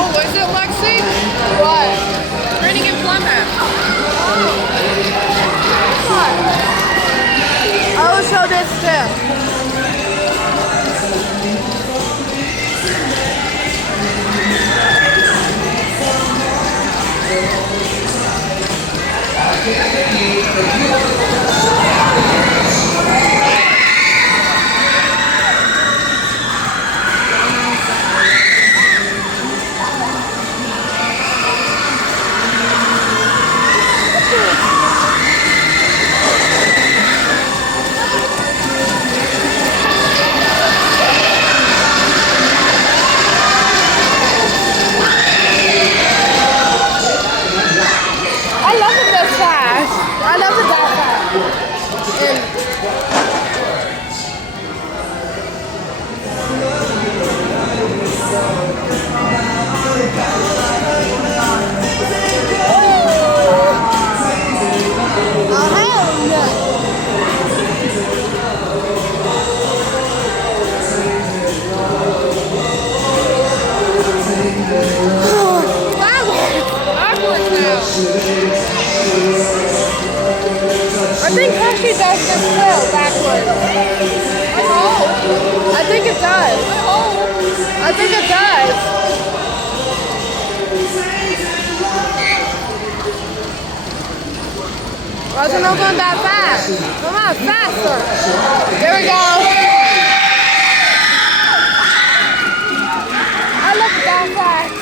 Oh, is it Lexi? What? Training in Plymouth. I will show this too. I love it this fast. I love it that fast. And oh, hell no. Backwards now. I think Hershey does this too, backwards. I hope. I think it does. I hope. I think it does. Why is it not going that fast? Come on, faster. There we go. I love it that fast.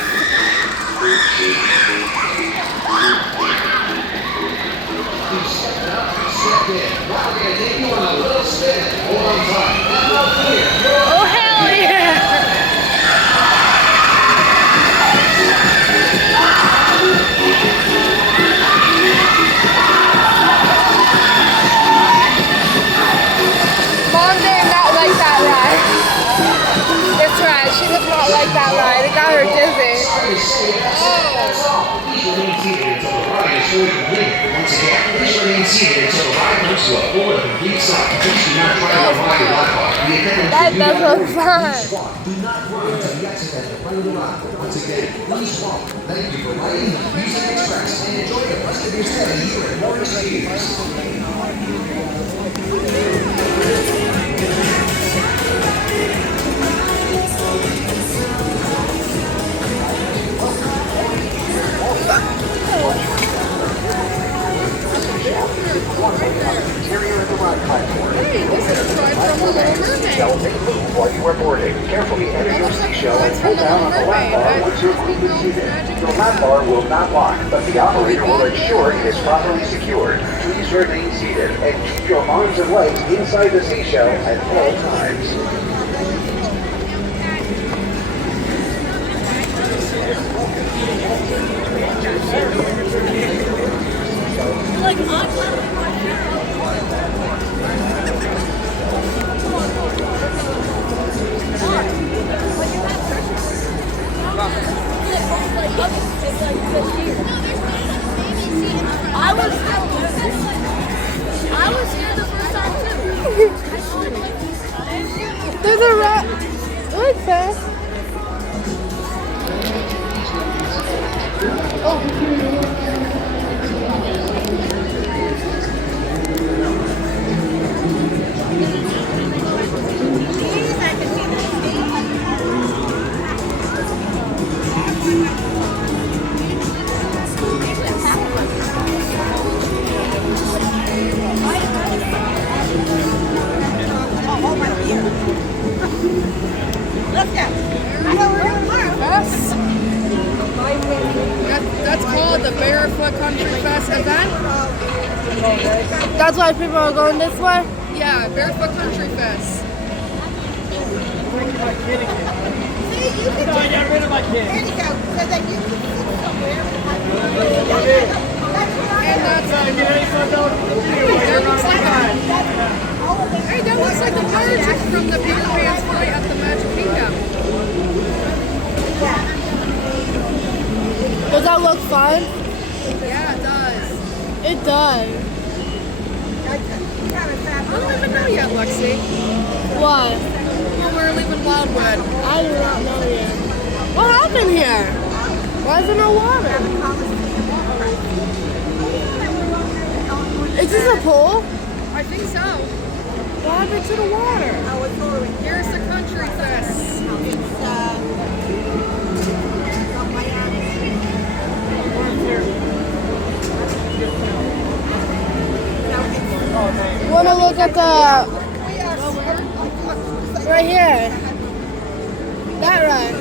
Oh, hell yeah. Mom did not like that ride. That's right, she does not like that ride. It got her dizzy. Once again, please remain seated until the ride comes to a full and complete stop. Please do not try to ride your laptop. The attendant That does look fun. do not run until the exit at the front of the ride. Once again, please walk. Thank you for riding the Music Express and enjoy the rest of your stay here at Morris Theaters. Hey, this is a ride from the Little Mermaid. While you are boarding, carefully enter your seashell and pull down on the lap bar once you're completely seated. Your lap bar will not lock, but the operator will ensure it is properly secured. Please remain seated and keep your arms and legs inside the seashell at all times. I was here the first time too. There's a rat. What's that? That's called the Barefoot Country Fest event. That's why people are going this way? Yeah, Barefoot Country Fest. Get rid of my kid. There you go. So that you can sit somewhere. And that's hey, that looks like the merge from the Peter Pan's flight at the Magic Kingdom. Does that look fun? Yeah, it does. It does. I don't even know yet, Lexi. What? Well, we're leaving Wildwood. I do not know yet. What happened here? Why is there no water? Is this a pool? I think so. What happened to the water? Here's the country fest. Want to look at the right here? That ride.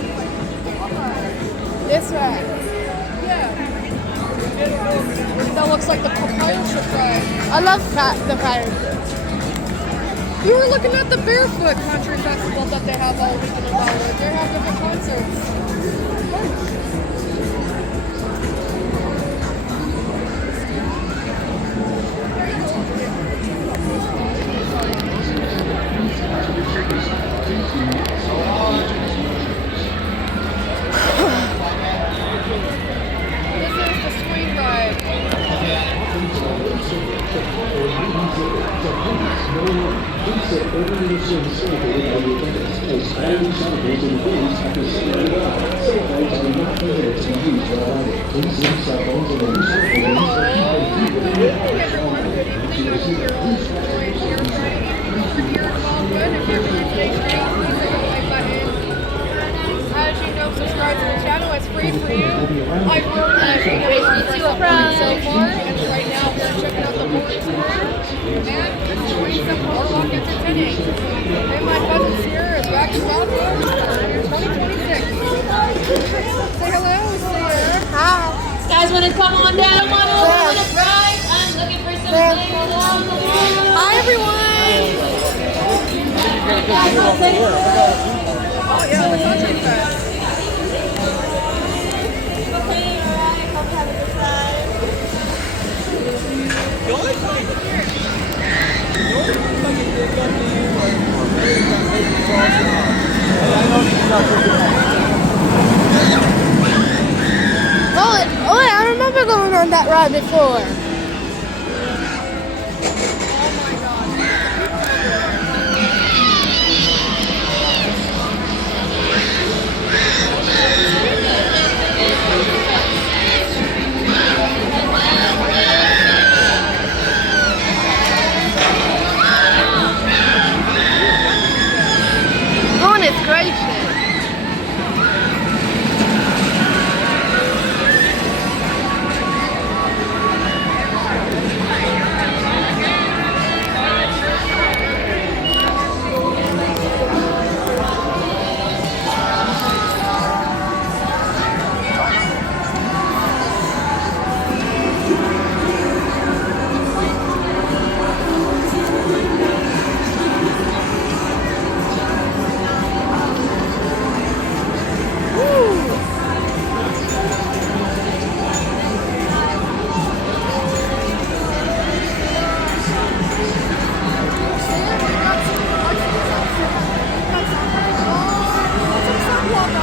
This ride. Yeah. That looks like the pirate ship ride. I love the pirate ship. We were looking at the Barefoot Country Festival that they have all weekend in Wildwood. They have different concerts. This is the swing ride. As you know, subscribe to the channel. It's free for you. I wrote a video so far, and right now we're checking out the boarding school and enjoying some boardwalk entertaining. And my cousin Sierra is back in Wildwood in 2026. Say hello, Sierra. Hi. Guys, want to come on down, on over, want to drive? I'm looking for some players along the way. Hi, everyone. Oh yeah, the country fest. Oh, I remember going on that ride before. Goodness gracious.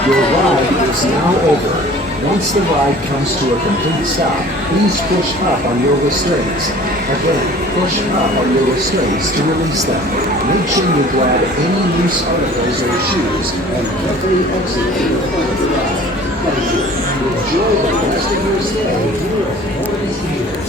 Your ride is now over. Once the ride comes to a complete stop, please push up on your restraints. Again, push up on your restraints to release them. Make sure you grab any loose articles or shoes and carefully exit to the front of the ride. Thank you. Enjoy the rest of your stay here at Morgan's Theater.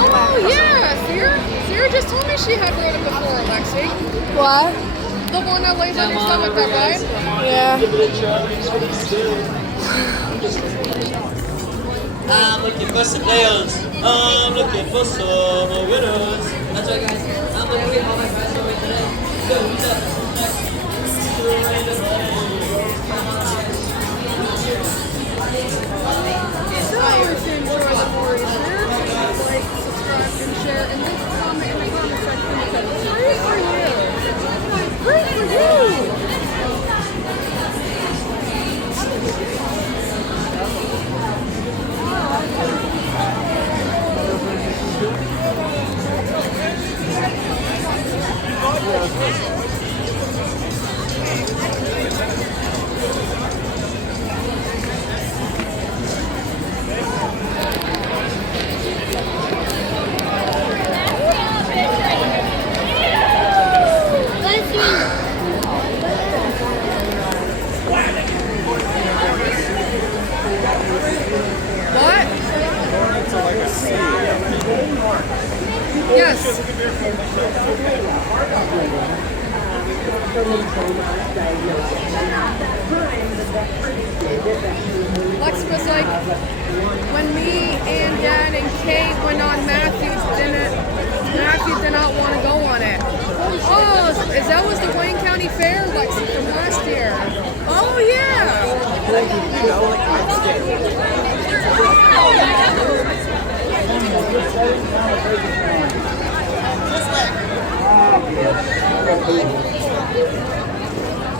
Oh yeah, Sierra just told me she had rode it before, Lexi. What? The one that lays on your stomach, that ride? Yeah. I'm looking for some nails. I'm looking for some winners. That's right, guys. I'm looking at all my friends over today. Yo, who's up? I always enjoy the boarding. Like, Yes. Lex was like, when me and Dad and Kate went on Matthew did not want to go on it. Oh, is that was the Wayne County Fair, Lexi, from last year? Oh, yeah.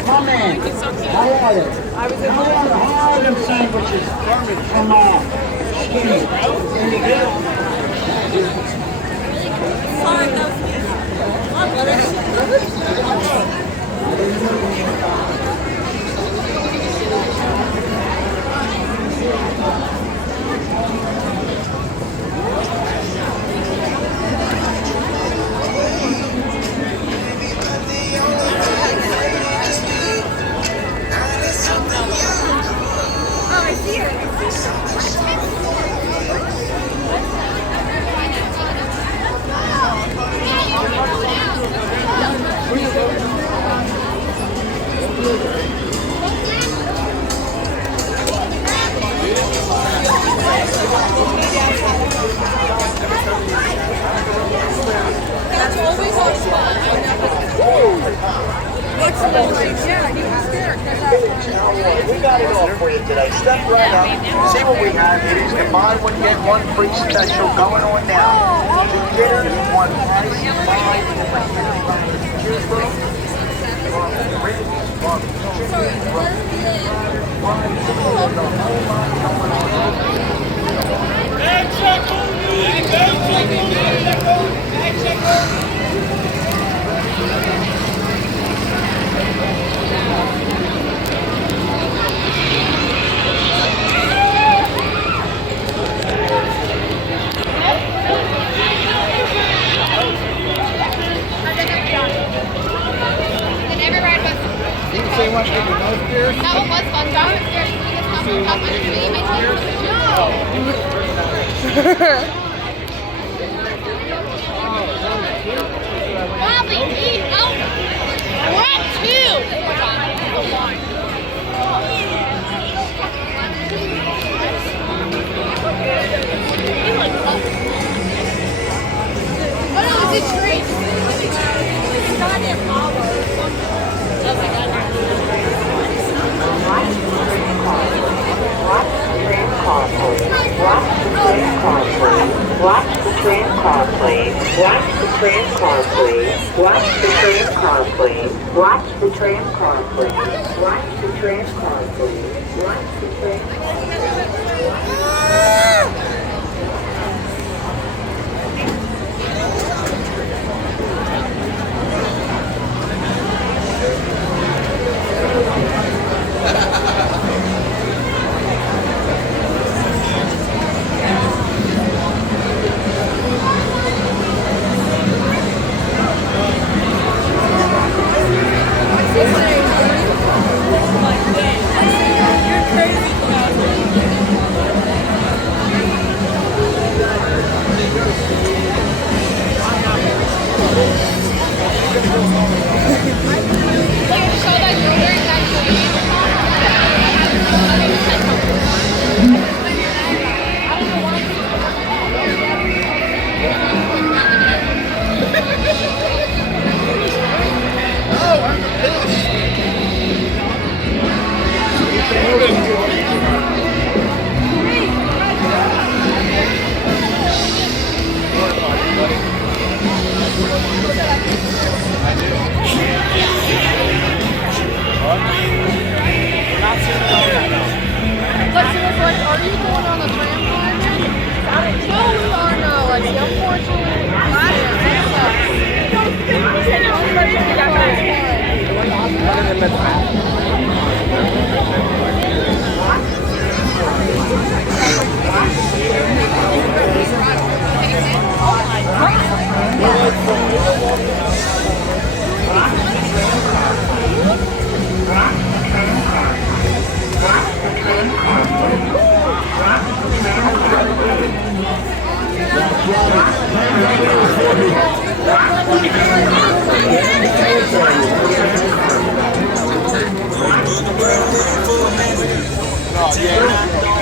Come in. How are you? How are them sandwiches from Skinny? Any good? That's always on spot. What's the place? Yeah, he was there. We got it all for you today. Step right up, see what we have. It is the buy one get one free special going on now. 2 dinners, 1 price, buy choose from. That one was fun. John was scared. He just come and talk with me. Bobby, eat out. Grab 2. Oh no, it's a treat. It's not in flowers. Watch the train car, please. Watch the train car, please. Watch the train car, please. Watch the train car, please. Watch the train car, please. Watch the train car, please.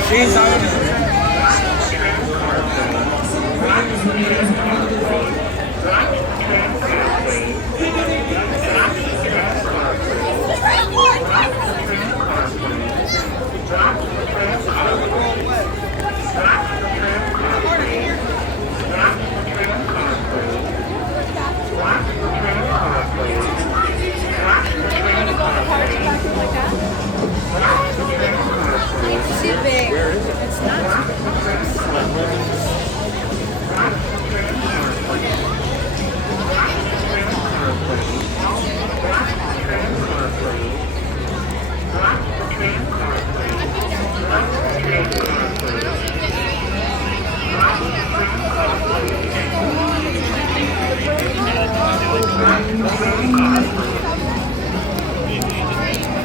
She's on it. It's too big. It's not.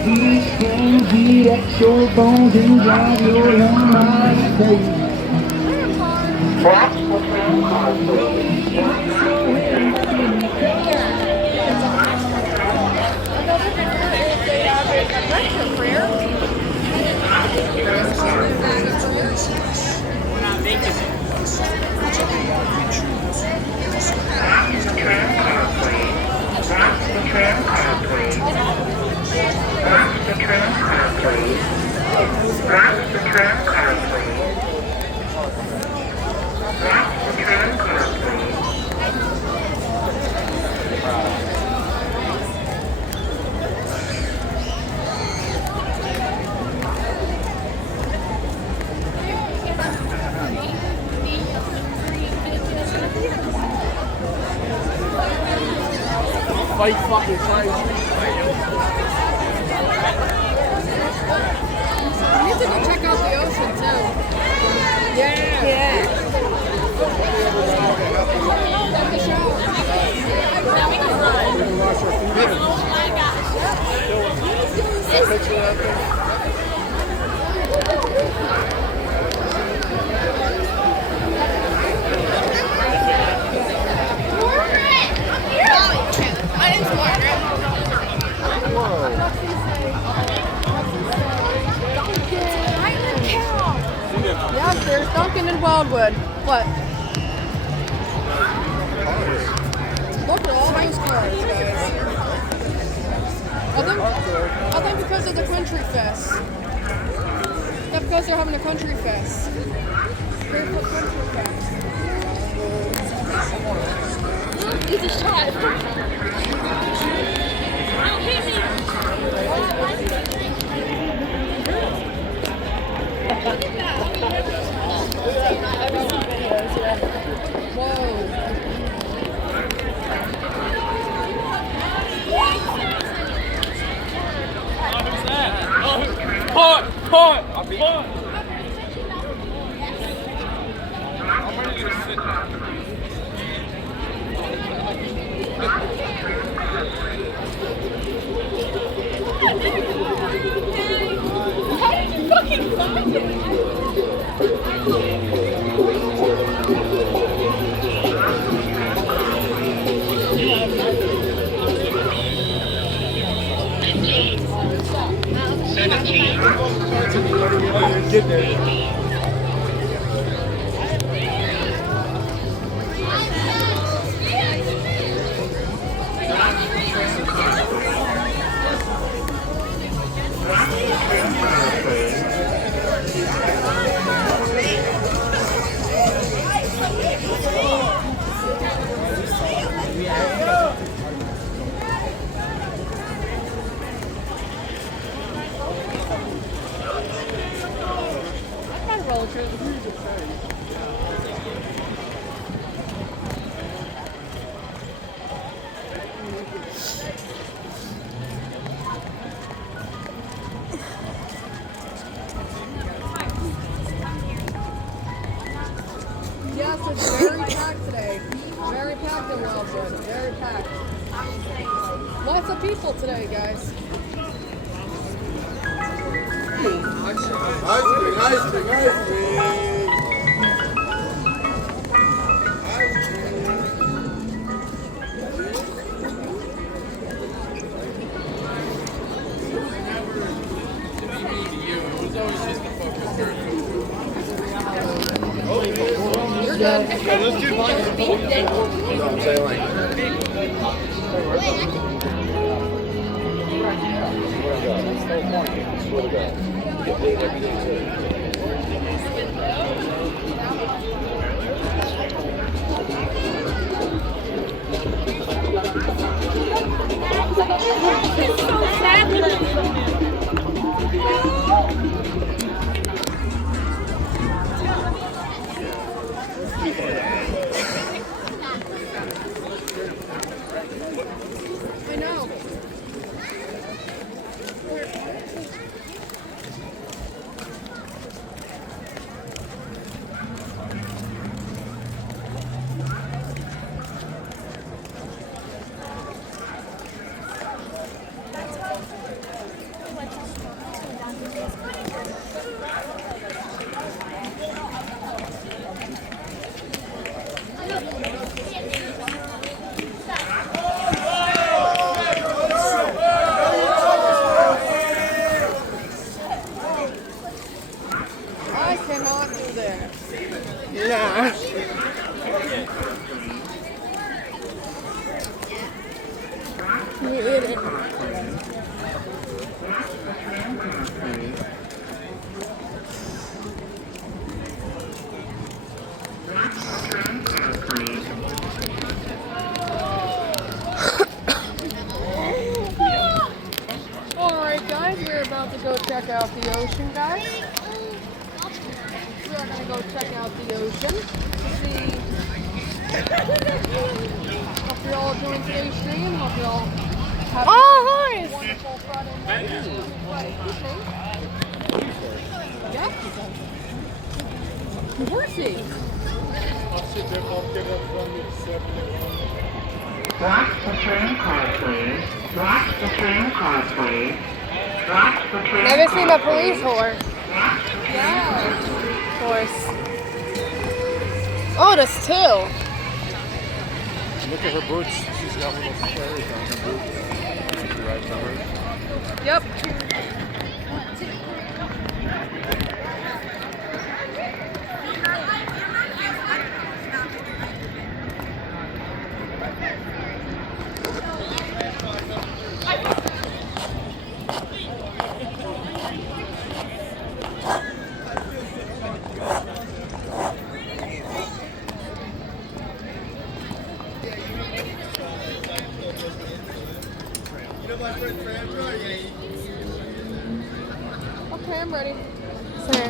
These can beat at your bones and drive your young mind crazy. Watch the train car, please. Fight fucking fight. We need to go check out the ocean too. Yeah. Take a shower. My name's Margaret. Yep, there's Duncan in Wildwood. What? Look at all those cars, guys. I think because of the country fest. Yeah, because they're having a country fest. Country fest. He's a shot. Don't hit me. Point! I'm ready to sit down. How did you fucking find it? Get there. Yes, it's very packed today. Very packed in Wildwood. Very packed. Lots of people today, guys. Nice. Let's do mine. You know what I'm saying? I know. I cannot do that. Nah. You eat it. Alright guys, we're about to go check out the ocean, guys. We're gonna go check out the ocean to see. Hope you're all enjoying today's stream. Hope you all have a wonderful Friday night. Friday evening. Yep. Horsey. Watch the train car, please. Watch the train car, please. Watch the train Never car, seen a please. police horse. Yeah. Horse. Oh, there's two. Look at her boots. She's got little flares on her boots. She rides on her. Yep. Okay, I'm ready. Sir.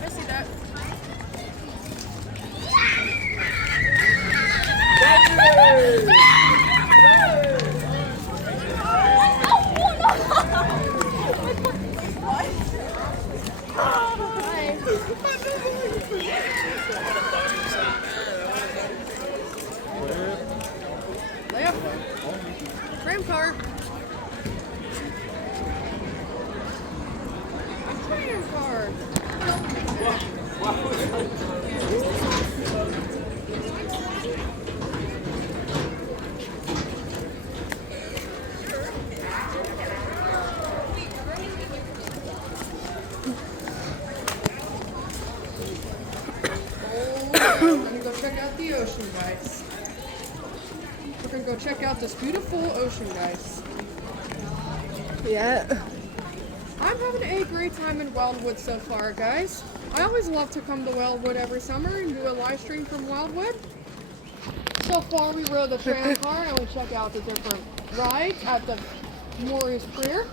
I see that. Left. Tram car. A train car. We're gonna go check out the ocean, guys. We're gonna go check out this beautiful ocean, guys. Yeah. I'm having a great time in Wildwood so far, guys. I always love to come to Wildwood every summer and do a live stream from Wildwood. So far, we rode the tram car and we check out the different rides at the Maury's Pier.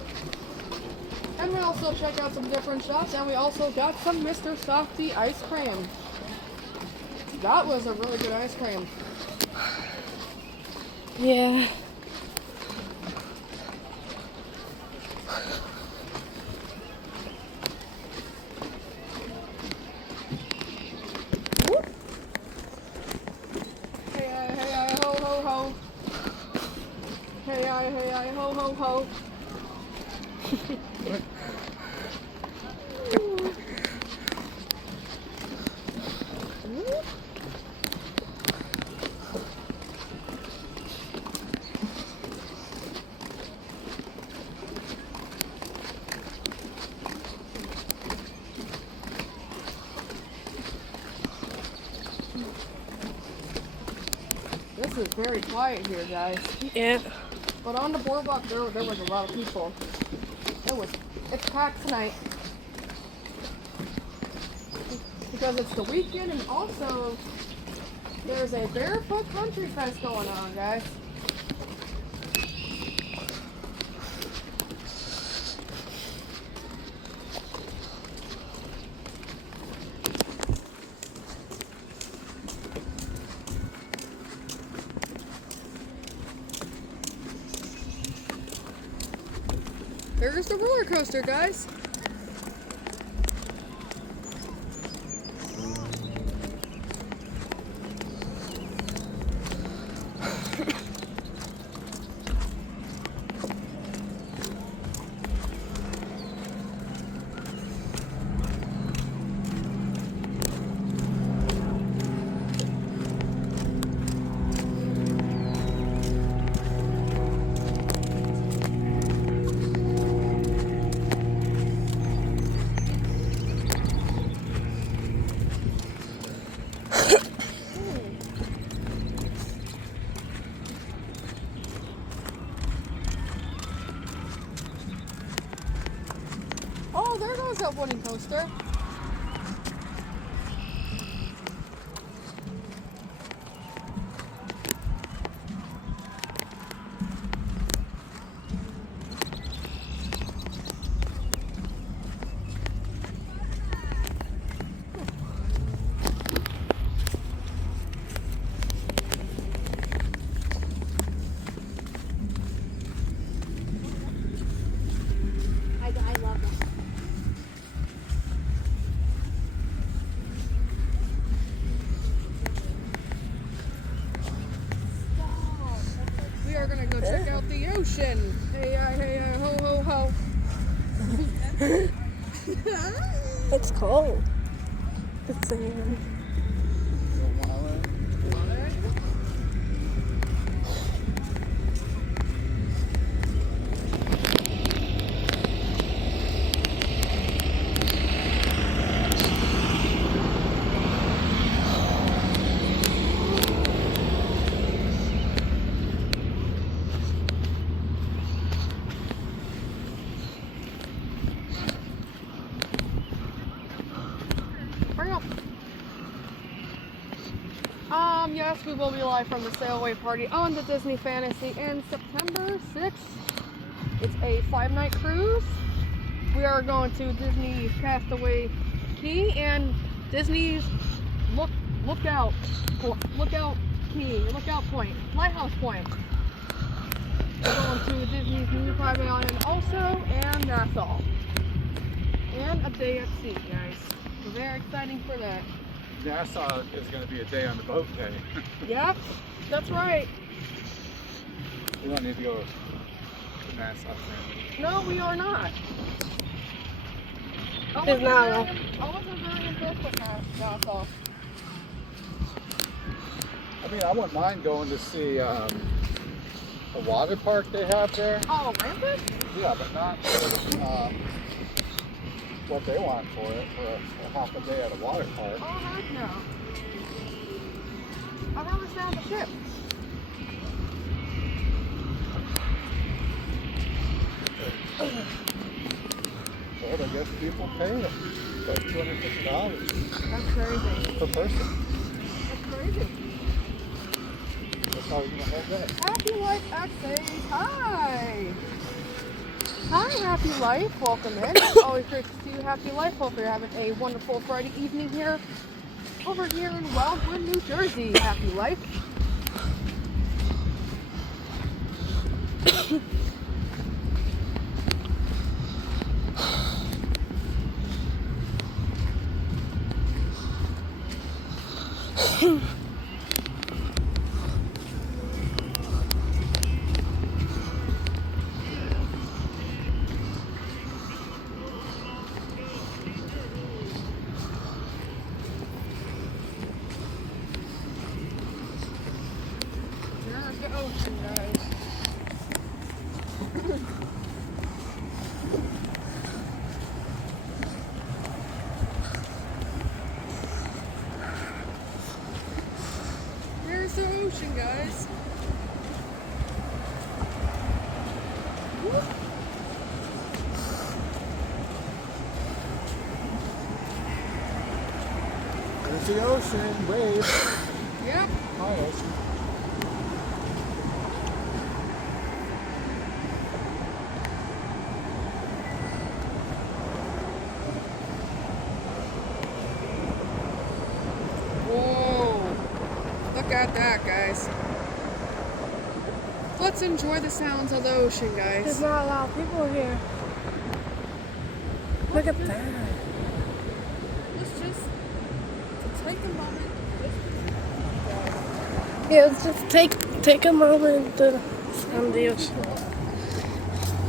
And we also check out some different shops, and we also got some Mr. Softy ice cream. That was a really good ice cream. Yeah. Hey, ho, ho, ho. Hey, ho, ho, ho. This is very quiet here, guys. Yeah. But on the boardwalk, there was a lot of people. It's packed tonight. Because it's the weekend, and also there's a Barefoot Country Fest going on, guys. There's the roller coaster, guys. Oh, there goes that wooden coaster. I love it. We are gonna go check out the ocean. Hey, ho, ho, ho. It's cold. It's sand. Hurry up. Yes, we will be live from the sailaway party on the Disney Fantasy in September 6th. It's a 5-night cruise. We are going to Disney's Castaway Key and Disney's Lookout Point, Lighthouse Point. We're going to Disney's new private island also, and that's all. And a day at sea, guys. So very exciting for that. Nassau is going to be a day on the boat day. Yep, that's right. We don't need to go to Nassau. No, we are not. It's not. I wasn't very impressed with Nassau. I mean, I wouldn't mind going to see a water park they have there. Oh, Rampant? Yeah, but not what they want for it, for a half a day at a water park. Oh, heck no. I've never sat on the ship. Well, I guess people pay it. Like $250 That's crazy. per person. That's crazy. That's how you're going to hold that. Happy Life Access. Hi. Hi, Happy Life. Welcome in. Always great to see you, Happy Life. Hope you're having a wonderful Friday evening here, over here in Wildwood, New Jersey. Happy Life. There's the ocean, guys. There's the ocean, waves. Yep. Hi, ocean. Whoa. Look at that, guys. Let's enjoy the sounds of the ocean, There's guys. not a lot of people here. Look at that. Let's just take a moment. Yeah, let's just take a moment to sound the ocean.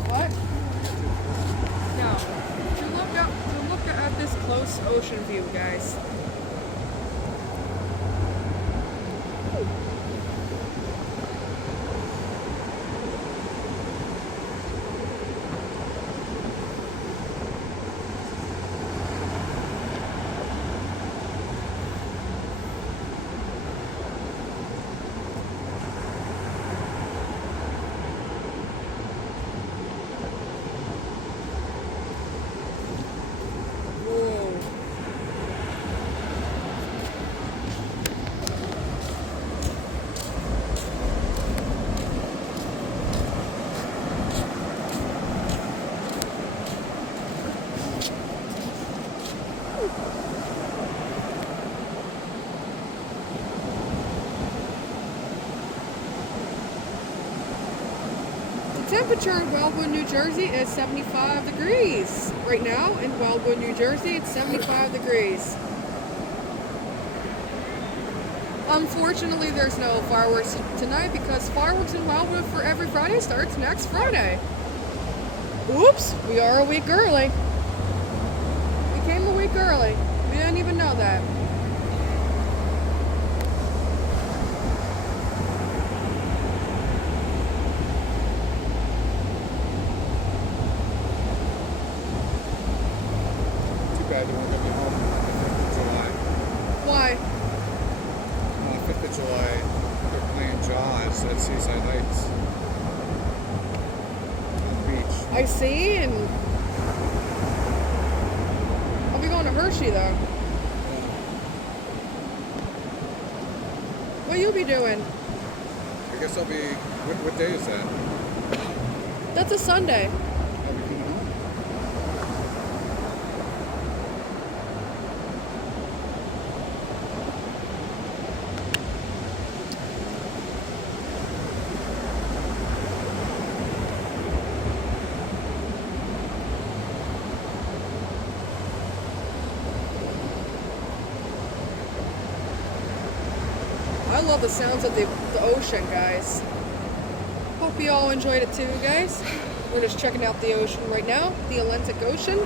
What? Now, to look at this close ocean view, guys. Whoa. The temperature in Wildwood, New Jersey is 75 degrees. Right now in Wildwood, New Jersey, it's 75 degrees. Unfortunately, there's no fireworks tonight because fireworks in Wildwood for every Friday starts next Friday. Oops, we are a week early. We came a week early. We didn't even know that. Too bad they won't get me home on the 5th of July. Why? On the 5th of July, they're playing Jaws at Seaside Heights. On the beach. I see, and I'll be going to Hershey though. What you be doing? I guess I'll be. What day is that? That's a Sunday. I'll be coming home. I love the sounds of the ocean, guys. Hope you all enjoyed it too, guys. We're just checking out the ocean right now, the Atlantic Ocean.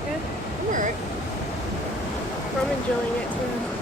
Okay? I'm alright. I'm enjoying it too.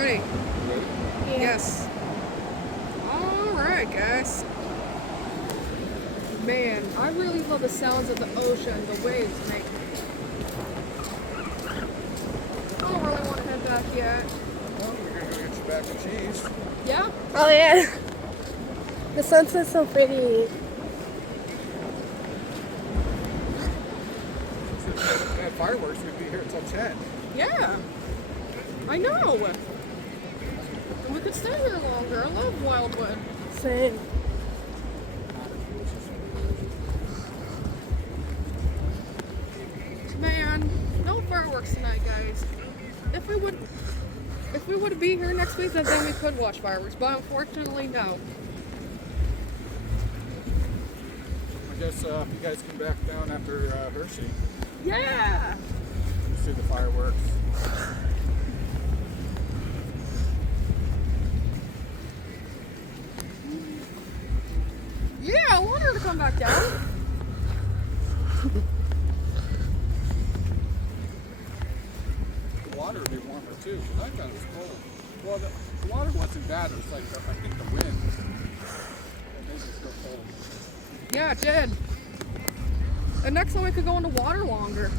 ready. Yes. Alright, guys. Man, I really love the sounds of the ocean, the waves make. I don't really want to head back yet. Well, we're gonna go get you back and cheese. Yeah? Oh yeah. The sunset's so pretty. If we had fireworks, we'd be here until 10. Yeah. I know. And we could stay here longer. I love Wildwood. Same. Man, no fireworks tonight, guys. If we would be here next week, then we could watch fireworks. But unfortunately, no. I guess if you guys come back down after Hershey, Yeah. you see the fireworks. Yeah, I want her to come back down. The water would be warmer too, because I thought it was cold. Well, the water wasn't bad. It was like, I think the wind. It made it so cold. Yeah, it did. And next time we could go in the water longer.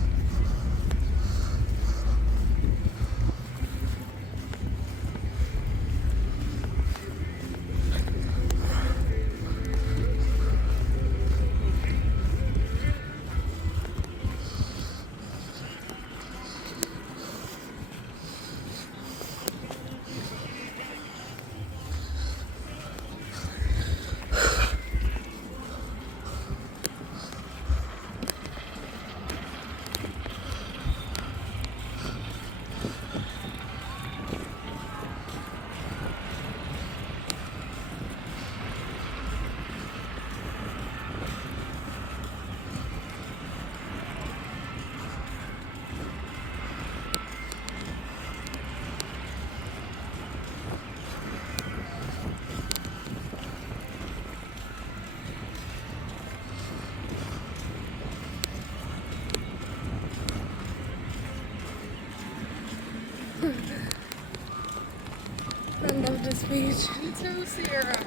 I love this beach. Me too, Sierra.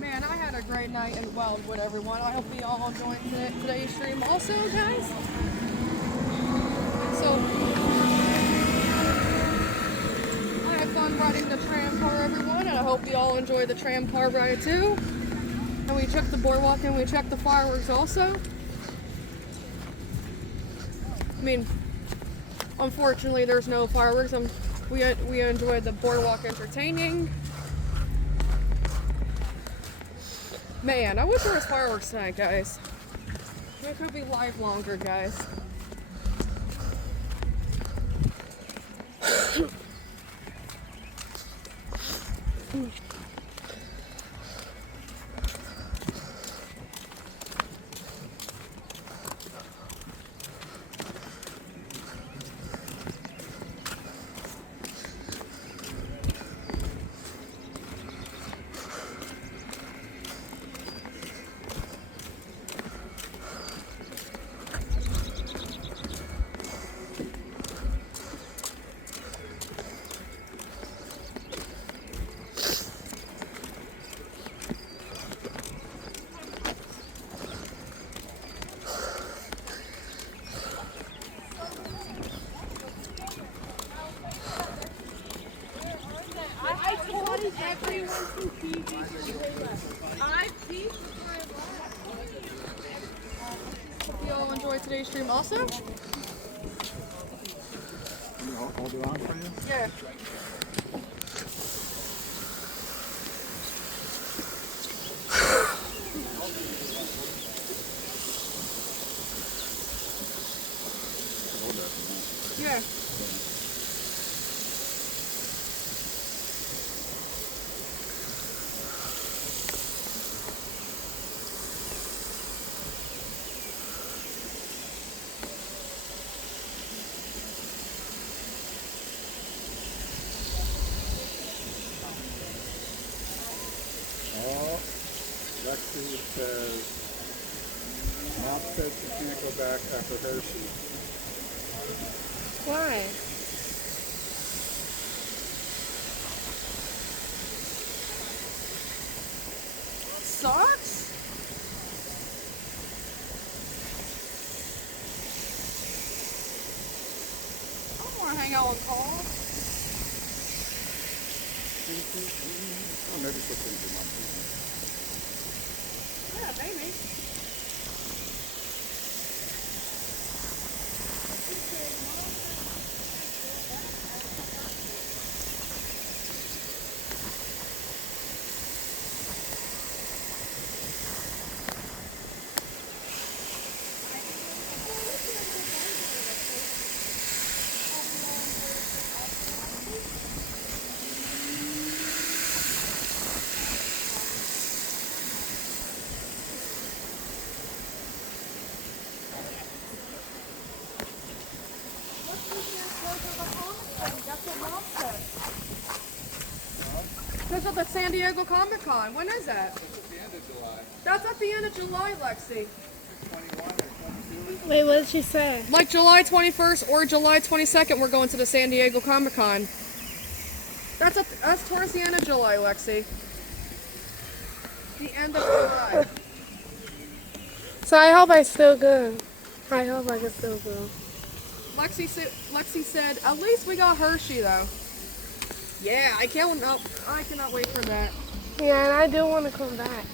Man, I had a great night in Wildwood, everyone. I hope you all enjoyed today's stream also, guys. So, I had fun riding the tram car, everyone, and I hope you all enjoy the tram car ride too. And we checked the boardwalk and we checked the fireworks also. I mean, unfortunately, there's no fireworks. We enjoyed the boardwalk entertaining. Man, I wish there was fireworks tonight, guys. We could be live longer, guys. Hope you all enjoyed today's stream also. Hold it on for you? Yeah. Yeah. Oh, Lexi says, Mom says she can't go back after Hershey. Why? Sucks. I don't want to hang out with Paul. Oh, maybe she'll change her mind. Yeah, maybe. That's at the San Diego Comic Con. When is that? It's at the end of July. That's at the end of July, Lexi. 21 or 22. Wait, what did she say? Like July 21st or July 22nd, we're going to the San Diego Comic Con. That's towards the end of July, Lexi. The end of July. So I hope I still go. I hope I can still go. Lexi said, at least we got Hershey though. Yeah, I cannot wait for that. Yeah, and I do want to come back.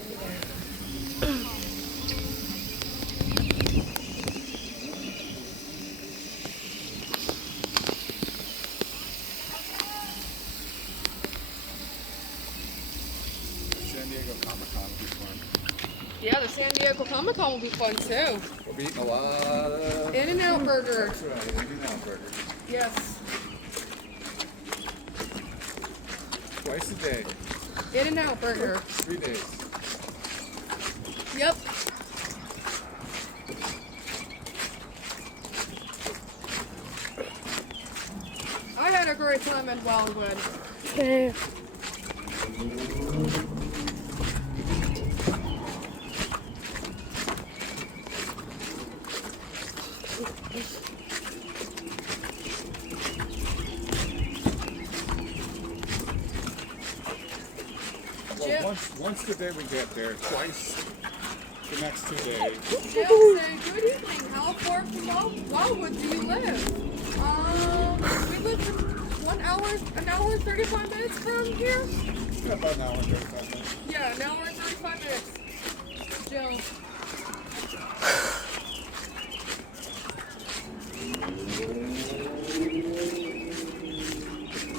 San Diego Comic Con will be fun. Yeah, the San Diego Comic Con will be fun too. We'll be eating a lot of In-N-Out Burger. That's right, In-N-Out Burger. Yes. Twice a day, In-N-Out Burger. 3 days. Yep. I had a great time in Wildwood. Okay. Well, once the day we get there, twice the next 2 days. Jill said, good evening. How far from Wildwood do you live? We live an hour and 35 minutes from here. Yeah, about an hour and 35 minutes. Yeah, an hour and 35 minutes. Jill.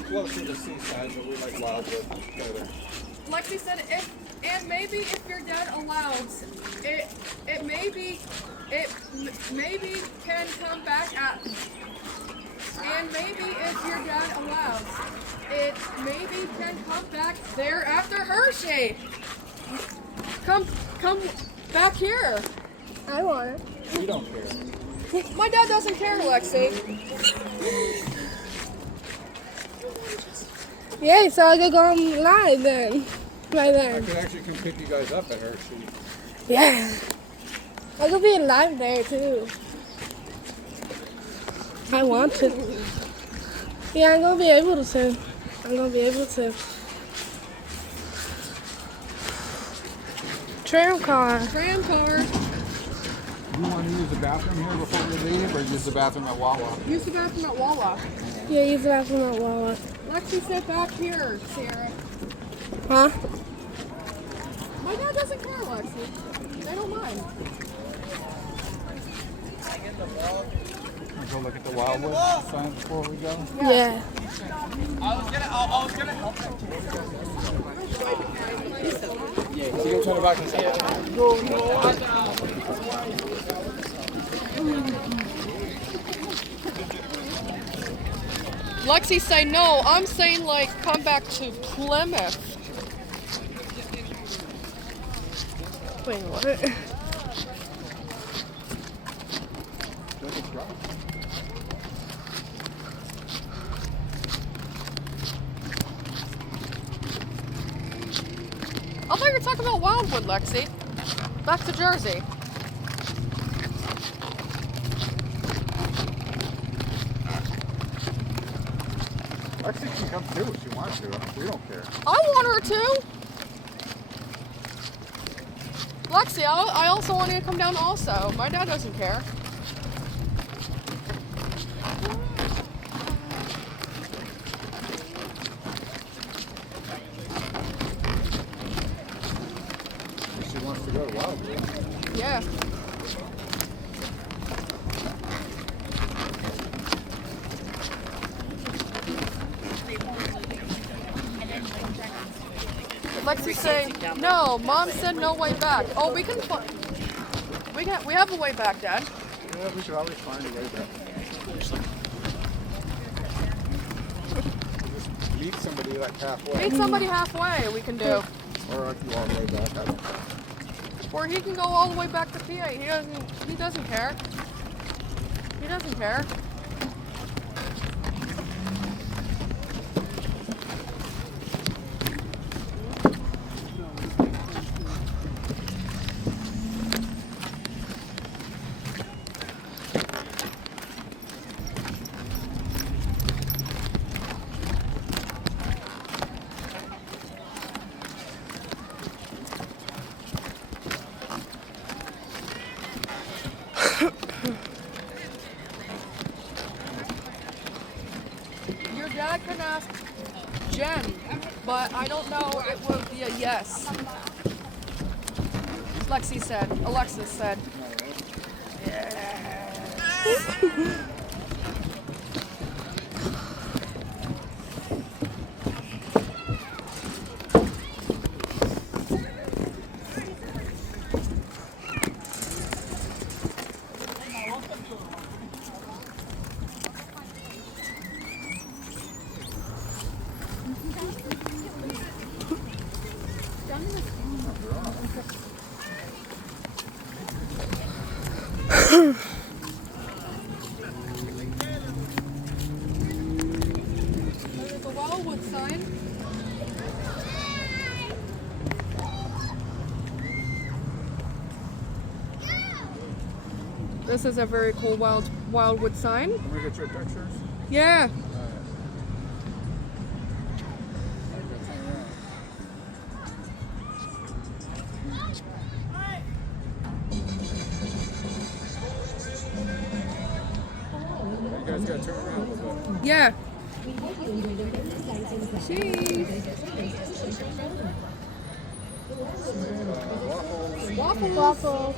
Close to the seaside, but we like Wildwood better. Lexi said, maybe if your dad allows, it maybe can come back at. And maybe if your dad allows, it maybe can come back there after Hershey. Come back here. I want it. We don't care. My dad doesn't care, Lexi. Yeah, so I could go on live then. Right I there. could actually come pick you guys up at Hershey. Yeah. I could be live there too. I want to. Yeah, I'm gonna be able to. I'm gonna be able to. Tram car. Tram car. You want to use the bathroom here before we leave, or use the bathroom at Wawa? Use the bathroom at Wawa. Yeah, use the bathroom at Wawa. Lexi said back here, Sarah. Huh? My dad doesn't care, Lexi. They don't mind. Go look at the Wildwood sign before we go. Yeah. I was gonna help them. Yeah, so you turn it back and say Lexi say no. I'm saying like come back to Plymouth. Wait, what? I thought you were talking about Wildwood, Lexi. Back to Jersey. Lexi can come too if she wants to. We don't care. I want her to. Lexi, I also want you to come down also. My dad doesn't care. She wants to go to Wildwood. Yeah. Lexi saying, no, Mom said no way back. Oh, we can find, we have a way back, Dad. Yeah, we should always find a way back. Just meet somebody like halfway. Meet somebody halfway, we can do. Or I can go all the way back. I don't know. Or he can go all the way back to PA. He doesn't care. He doesn't care. Your dad can ask Jen, but I don't know it will be a yes. Alexis said. There's a Wildwood sign. This is a very cool Wildwood sign. Can we get your pictures? Yeah. You guys gotta turn around a little bit. Yeah. Waffles.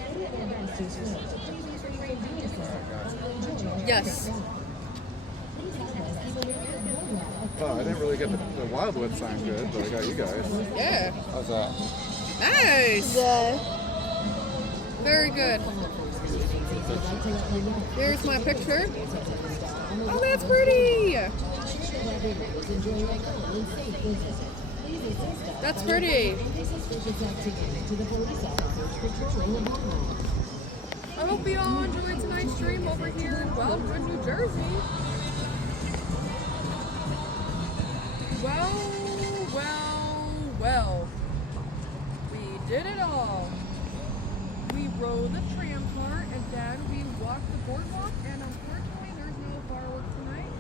Yes. Well, I didn't really get the Wildwood sign good, but I got you guys. Yeah. How's that? Nice. Good. Very good. Here's my picture. Oh, that's pretty. That's pretty. I hope you all enjoyed tonight's stream over here in Wildwood, New Jersey. Well. We did it all. We rode the tram car and then we walked the boardwalk, and unfortunately there's no fireworks tonight.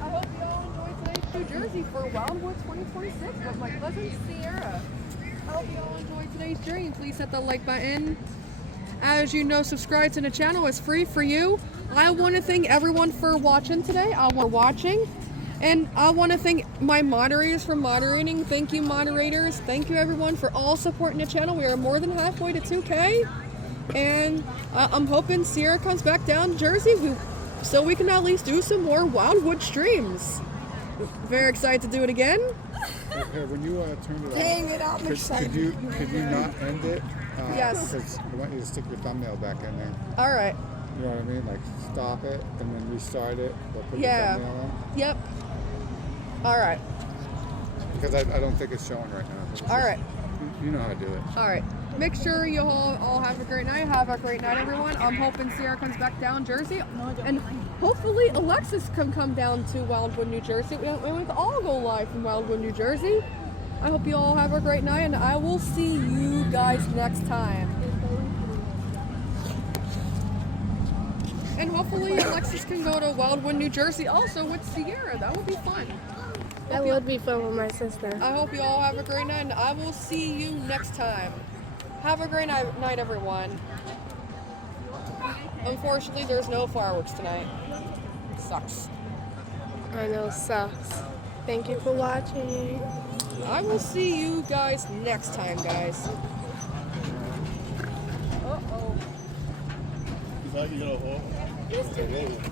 I hope you all enjoyed tonight's New Jersey for Wildwood 2026 with my cousin Sierra. I hope you all enjoyed today's journey. Please hit the like button. As you know, subscribe to the channel. It's free for you. I want to thank everyone for watching today. And I want to thank my moderators for moderating. Thank you, moderators. Thank you, everyone, for all supporting the channel. We are more than halfway to 2K. And I'm hoping Sierra comes back down to Jersey so we can at least do some more Wildwood streams. Very excited to do it again. Hey, when you turn it Dang it, I'm excited. could you not end it? Yes. Because I want you to stick your thumbnail back in there. All right. You know what I mean? Like stop it and then restart it. But put Yeah. your thumbnail on. Yep. All right. Because I don't think it's showing right now. All right. You know how to do it. All right. Make sure you all have a great night. Have a great night, everyone. I'm hoping Sierra comes back down Jersey, and hopefully Alexis can come down to Wildwood, New Jersey. We can all go live from Wildwood, New Jersey. I hope you all have a great night, and I will see you guys next time. And hopefully Alexis can go to Wildwood, New Jersey also with Sierra. That would be fun. That would be fun with my sister. I hope you all have a great night, and I will see you next time. Have a great night, everyone. Unfortunately, there's no fireworks tonight. Sucks. I know, sucks. Thank you for watching. I will see you guys next time, guys. Uh-oh.